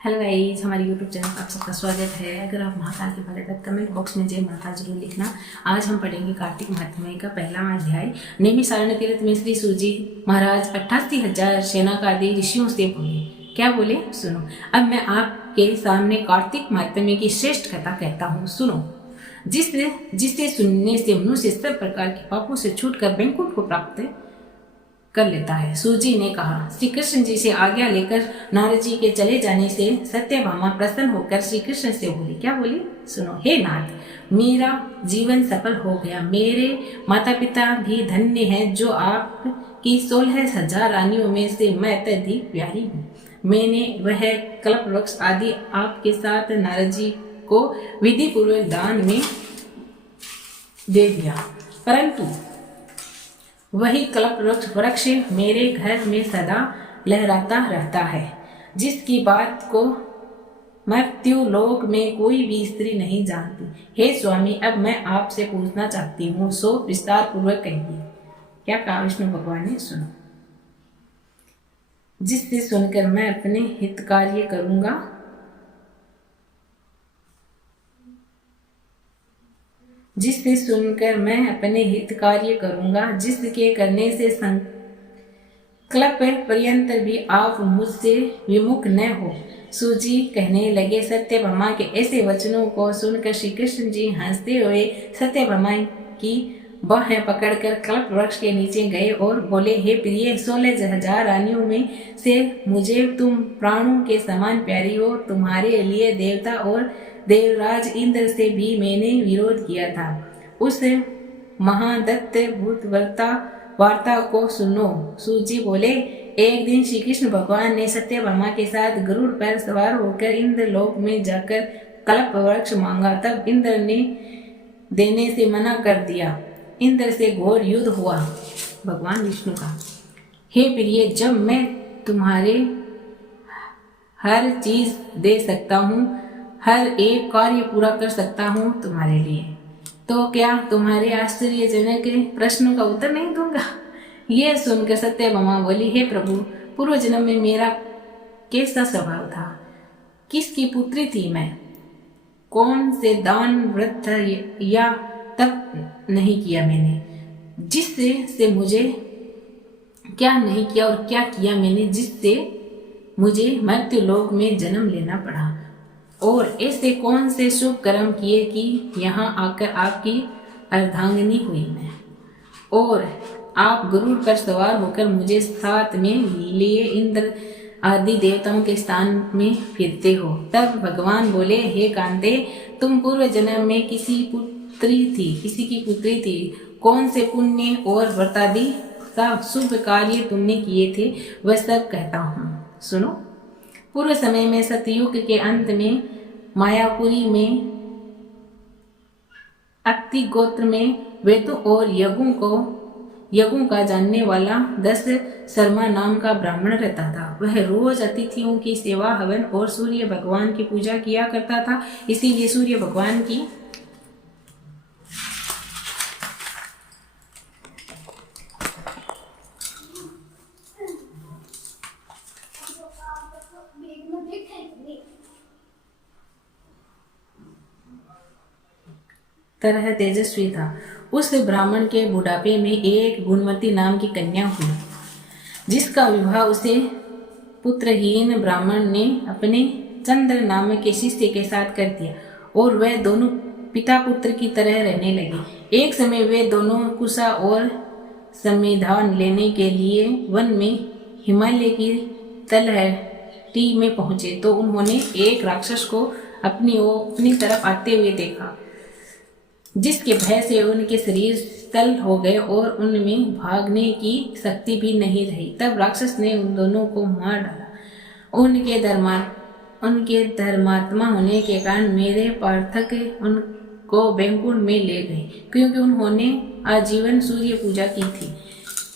Hello guys, हमारे YouTube channel पर आप सबका स्वागत है। अगर आप महाकाल के बारे में कमेंट बॉक्स में जय माता जरूर लिखना। आज हम पढ़ेंगे कार्तिक महात्म्य का पहला अध्याय। नेमिषारण्य तीर्थ में श्री सूजी महाराज 88,000 सेना का आदि ऋषियों से बोले। क्या बोले? सुनो। अब मैं आपके सामने कार्तिक महात्म्य की श्रेष्ठ कथा कहता हूँ, सुनो। जिसे सुनने से मनुष्य सब प्रकार के पापों से छूटकर वैकुंठ को प्राप्त कर लेता है। सूजी ने कहा, श्री कृष्ण जी से आज्ञा लेकर नारद जी के चले जाने से सत्यभामा प्रसन्न होकर श्री कृष्ण से बोली। क्या बोली? सुनो। हे नाथ, मेरा जीवन सफल हो गया। मेरे माता पिता भी धन्य हैं, जो आपकी 16,000 रानियों में से मैं अत्यधिक प्यारी हूँ। मैंने वह कल्प वृक्ष आदि आपके साथ नारद जी को विधि पूर्वक दान में दे दिया, परंतु वही कल्प वृक्ष मेरे घर में सदा लहराता रहता है, जिसकी बात को मृत्यु लोक में कोई भी स्त्री नहीं जानती। हे स्वामी, अब मैं आपसे पूछना चाहती हूँ, सो विस्तार पूर्वक कहिए। क्या कहा विष्णु भगवान ने? सुनो। जिससे सुनकर मैं अपने हित कार्य करूंगा, जिससे सुनकर मैं अपने हित कार्य करूंगा, जिसके करने से संकल्प पर्यंत भी आप मुझसे विमुख न हो। सूजी कहने लगे। सत्यभामा के ऐसे वचनों को सुनकर श्री कृष्ण जी हंसते हुए सत्यभामा की बाह पकड़कर कल्प वृक्ष के नीचे गए और बोले, हे प्रिय, 16,000 रानियों में से मुझे तुम प्राणों के समान प्यारी हो। तुम्हारे लिए देवता और देवराज इंद्र से भी मैंने विरोध किया था। उस महादत्त भूत वार्ता को सुनो। सूजी बोले, एक दिन श्री कृष्ण भगवान ने सत्यभामा के साथ गरुड़ पर सवार होकर इंद्र लोक में जाकर कल्प वृक्ष मांगा। तब इंद्र ने देने से मना कर दिया। इंद्र से घोर युद्ध हुआ। भगवान विष्णु का, हे प्रिय, जब मैं तुम्हारे हर चीज दे सकता हूँ, हर एक कार्य पूरा कर सकता हूँ तुम्हारे लिए, तो क्या तुम्हारे आश्चर्यजनक प्रश्नों का उत्तर नहीं दूंगा? यह सुनकर सत्यभामा बोली, हे प्रभु, पूर्व जन्म में मेरा कैसा स्वभाव था? किसकी पुत्री थी मैं? कौन से दान व्रत या तप नहीं किया मैंने, जिससे से मुझे क्या नहीं किया और क्या किया मैंने जिससे मुझे मृत्यु लोक में जन्म लेना पड़ा? और ऐसे कौन से शुभ कर्म किए कि यहाँ आकर आपकी अर्धांगिनी हुई मैं, और आप गरुड़ पर सवार होकर मुझे साथ में लिए इंद्र आदि देवताओं के स्थान में फिरते हो? तब भगवान बोले, हे कांते, तुम पूर्व जन्म में किसी की पुत्री थी। कौन से पुण्य और व्रतादि का शुभ कार्य तुमने किए थे, वह सब कहता हूँ, सुनो। पूर्व समय में सतयुग के अंत में मायापुरी में अक्ति गोत्र में वेदों और यज्ञों का जानने वाला दस शर्मा नाम का ब्राह्मण रहता था। वह रोज अतिथियों की सेवा, हवन और सूर्य भगवान की पूजा किया करता था। इसीलिए सूर्य भगवान की तरह तेजस्वी था। उस ब्राह्मण के बुढ़ापे में एक गुणवती नाम की कन्या हुई, जिसका विवाह उसे पुत्रहीन ब्राह्मण ने अपने चंद्र नाम के शिष्य के साथ कर दिया, और वह दोनों पिता पुत्र की तरह रहने लगे। एक समय वे दोनों कुशा और संविधान लेने के लिए वन में हिमालय की तलहटी में पहुंचे, तो उन्होंने एक राक्षस को अपनी तरफ आते हुए देखा, जिसके भय से उनके शरीर स्थल हो गए और उनमें भागने की शक्ति भी नहीं रही। तब राक्षस ने उन दोनों को मार डाला। उनके धर्मात्मा होने के कारण मेरे पार्थक उनको वैकुंठ में ले गए, क्योंकि उन्होंने आजीवन सूर्य पूजा की थी।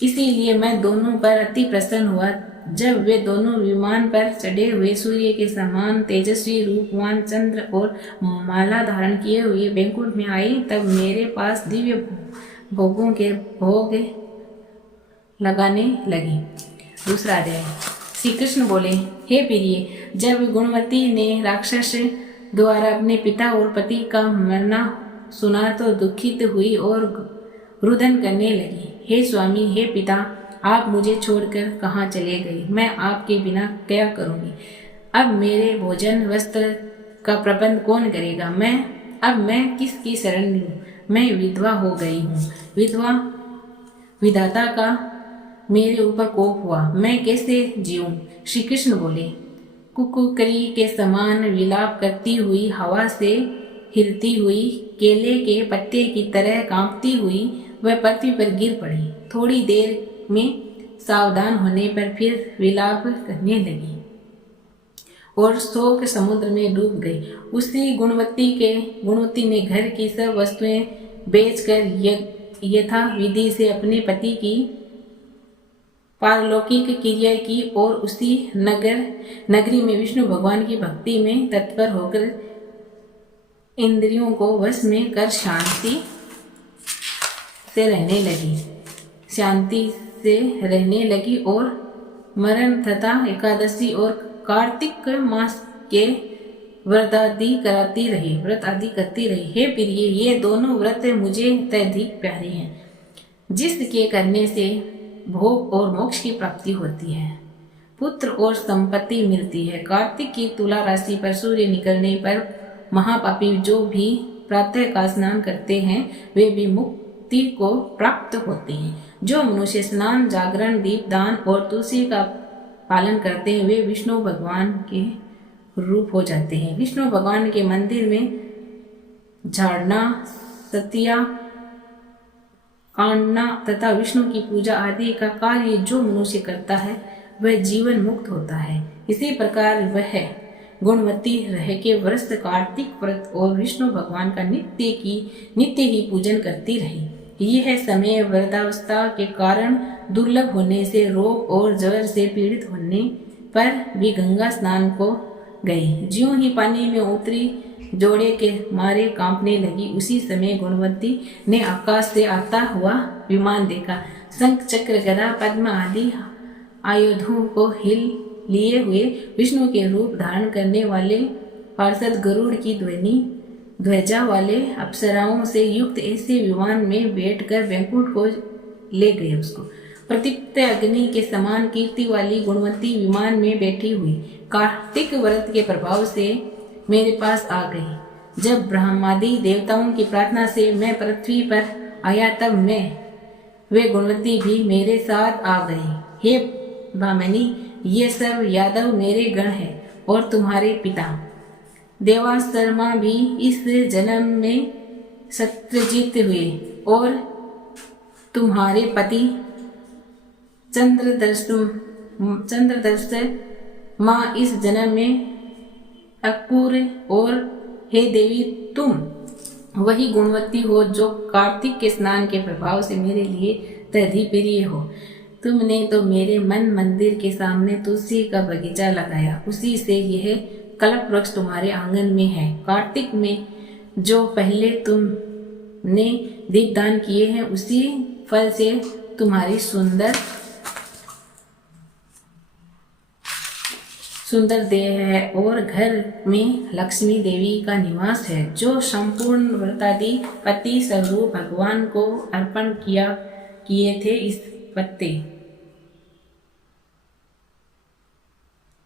इसीलिए मैं दोनों पर अति प्रसन्न हुआ। जब वे दोनों विमान पर चढ़े हुए सूर्य के समान तेजस्वी रूपवान चंद्र और माला धारण किए हुए वैकुंठ में आई, तब मेरे पास दिव्य भोगों के भोग लगाने लगी। दूसरा अध्याय। श्री कृष्ण बोले, हे प्रिय, जब गुणवती ने राक्षस द्वारा अपने पिता और पति का मरना सुना तो दुखित हुई और रुदन करने लगी। हे स्वामी, हे पिता, आप मुझे छोड़कर कहाँ चले गए? मैं आपके बिना क्या करूँगी? अब मेरे भोजन वस्त्र का प्रबंध कौन करेगा? अब मैं किसकी शरण लूँ? मैं विधवा हो गई हूँ। विधवा विधाता का मेरे ऊपर कोप हुआ, मैं कैसे जीऊँ? श्री कृष्ण बोले, कुकुकरी के समान विलाप करती हुई, हवा से हिलती हुई, केले के पत्ते की तरह कांपती हुई वह पृथ्वी पर गिर पड़ी। थोड़ी देर में सावधान होने पर फिर विलाप करने लगी और शोक समुद्र में डूब गई। उसी गुणवती ने घर की सब वस्तुएं बेचकर यथा विधि से अपने पति की पारलौकिक क्रिया की और उसी नगरी में विष्णु भगवान की भक्ति में तत्पर होकर इंद्रियों को वश में कर शांति से रहने लगी और मरण तथा एकादशी और कार्तिक मास के व्रत आदि करती रही। हे प्रिय, ये दोनों व्रत मुझे अत्यधिक प्यारे हैं, जिसके करने से भोग और मोक्ष की प्राप्ति होती है, पुत्र और संपत्ति मिलती है। कार्तिक की तुला राशि पर सूर्य निकलने पर महापापी जो भी प्रातः का स्नान करते हैं वे भी मुक्ति को प्राप्त होते हैं। जो मनुष्य स्नान, जागरण, दीपदान और तुलसी का पालन करते हैं वे विष्णु भगवान के रूप हो जाते हैं। विष्णु भगवान के मंदिर में झाड़ना, सतिया काटना तथा विष्णु की पूजा आदि का कार्य जो मनुष्य करता है वह जीवन मुक्त होता है। इसी प्रकार वह गुणवती रह के व्रत, कार्तिक व्रत और विष्णु भगवान का नित्य ही पूजन करती रही। यह समय वृद्धावस्था के कारण दुर्लभ होने से, रोग और ज्वर से पीड़ित होने पर भी गंगा स्नान को गई। ज्यों ही पानी में उतरी, जोड़े के मारे कांपने लगी। उसी समय गुणवती ने आकाश से आता हुआ विमान देखा। शंख, चक्र, गदा, पद्म आदि आयुधों को लिए हुए विष्णु के रूप धारण करने वाले पार्षद गरुड़ की ध्वजा वाले अप्सराओं से युक्त ऐसे विमान में बैठकर वैकुंठ को ले गए। उसको प्रदीप्त अग्नि के समान कीर्ति वाली गुणवती विमान में बैठी हुई कार्तिक व्रत के प्रभाव से मेरे पास आ गई। जब ब्रह्मादि देवताओं की प्रार्थना से मैं पृथ्वी पर आया तब वे गुणवती भी मेरे साथ आ गई। हे भामिनी, ये सब यादव मेरे गण हैं और तुम्हारे पिता देवासरमा भी इस जन्म में सत्यजित हुए और तुम्हारे पति चंद्रदर्श माँ इस जन्म में अक्रूर। और हे देवी, तुम वही गुणवती हो जो कार्तिक के स्नान के प्रभाव से मेरे लिए तथी प्रिय हो। तुमने तो मेरे मन मंदिर के सामने तुलसी का बगीचा लगाया, उसी से यह कल्प वृक्ष तुम्हारे आंगन में है। कार्तिक में जो पहले तुमने दीपदान किए हैं उसी फल से तुम्हारी सुंदर देह है और घर में लक्ष्मी देवी का निवास है। जो संपूर्ण व्रतादि पति स्वरूप भगवान को अर्पण किए थे इस पत्ते,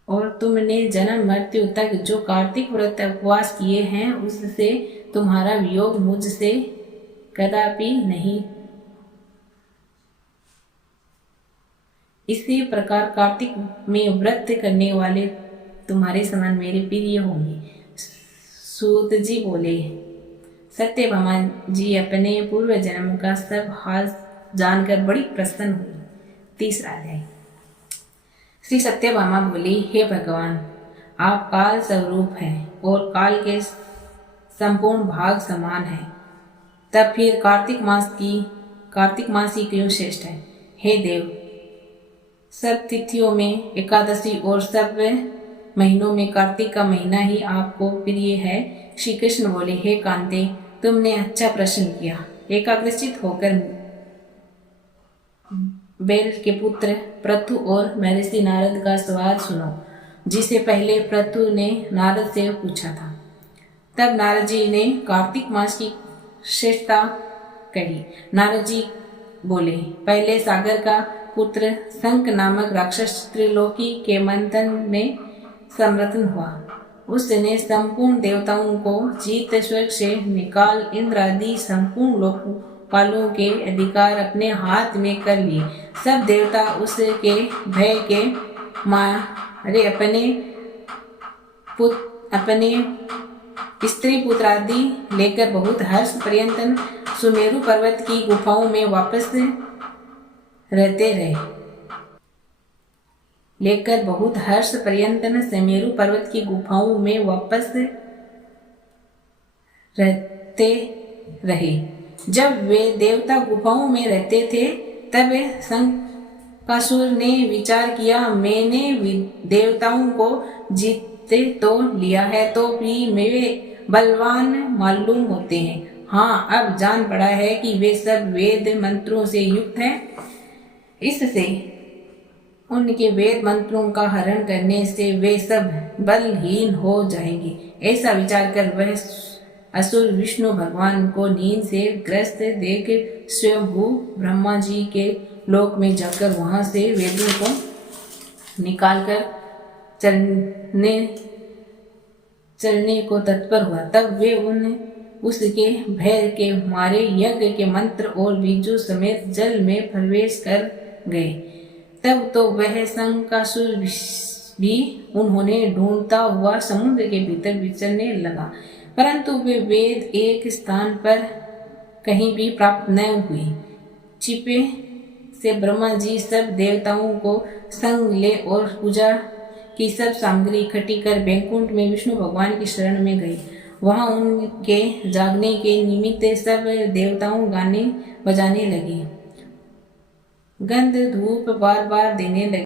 और तुमने जन्म मृत्यु तक जो कार्तिक व्रत उपवास किए हैं उससे तुम्हारा वियोग मुझसे कदापि नहीं। इसी प्रकार कार्तिक में व्रत करने वाले तुम्हारे समान मेरे प्रिय होंगे। सूत जी बोले, सत्यभामा जी अपने पूर्व जन्म का सब हाल जानकर बड़ी प्रसन्न हुई। तीसरा अध्याय। श्री सत्यभामा बोली, हे भगवान, आप काल स्वरूप हैं और काल के संपूर्ण भाग समान हैं। तब फिर कार्तिक मास ही क्यों श्रेष्ठ है? हे देव, सब तिथियों में एकादशी और सब महीनों में कार्तिक का महीना ही आपको प्रिय है। श्री कृष्ण बोले, हे कांते, तुमने अच्छा प्रश्न किया। एकाग्रचित होकर बेल के पुत्र पृथु और महर्षि नारद का सवाल सुनो, जिसे पहले पृथु ने नारद से पूछा था। तब नारद जी ने कार्तिक मास की श्रेष्ठता कही। नारद जी बोले, पहले सागर का पुत्र शंख नामक राक्षस त्रिलोकी के मंथन में समृद्धन हुआ। उसने संपूर्ण देवताओं को जीत स्वर्ग से निकाल इंद्र आदि संपूर्ण लोकपालों के अधिकार अपने हाथ में कर लिए। सब देवता उसके भय के मारे अपने स्त्री पुत्र आदि लेकर बहुत हर्ष पर्यंत सुमेरु पर्वत की गुफाओं में वापस रहते रहे। सुमेरु पर्वत की गुफाओं में वापस रहते रहे। जब वे देवता गुफाओं में रहते थे, तब शंकासुर ने विचार किया, मैंने देवताओं को जीते तो लिया है, तो भी वे बलवान मालूम होते हैं। हाँ, अब जान पड़ा है कि वे सब वेद मंत्रों से युक्त हैं। इससे उनके वेद मंत्रों का हरण करने से वे सब बलहीन हो जाएंगे। ऐसा विचार कर वह असुर विष्णु भगवान को नींद से ग्रस्त देख स्वयंभू ब्रह्मा जी के लोक में जाकर वहां से वेदों को निकालकर चलने को तत्पर हुआ। तब वे उसके भय के मारे यज्ञ के मंत्र और बीजों समेत जल में प्रवेश कर गए। तब तो वह शंकासुर भी उन्होंने ढूंढता हुआ समुद्र के भीतर विचरने लगा, परंतु वे वेद एक स्थान पर कहीं भी प्राप्त न हुए। छिपे से ब्रह्मा जी सब देवताओं को संग ले और पूजा की सब सामग्री इकट्ठी कर बैकुंठ में विष्णु भगवान की शरण में गए। वहां उनके जागने के निमित्त सब देवताओं गाने बजाने लगे, गंध धूप बार बार देने लगे।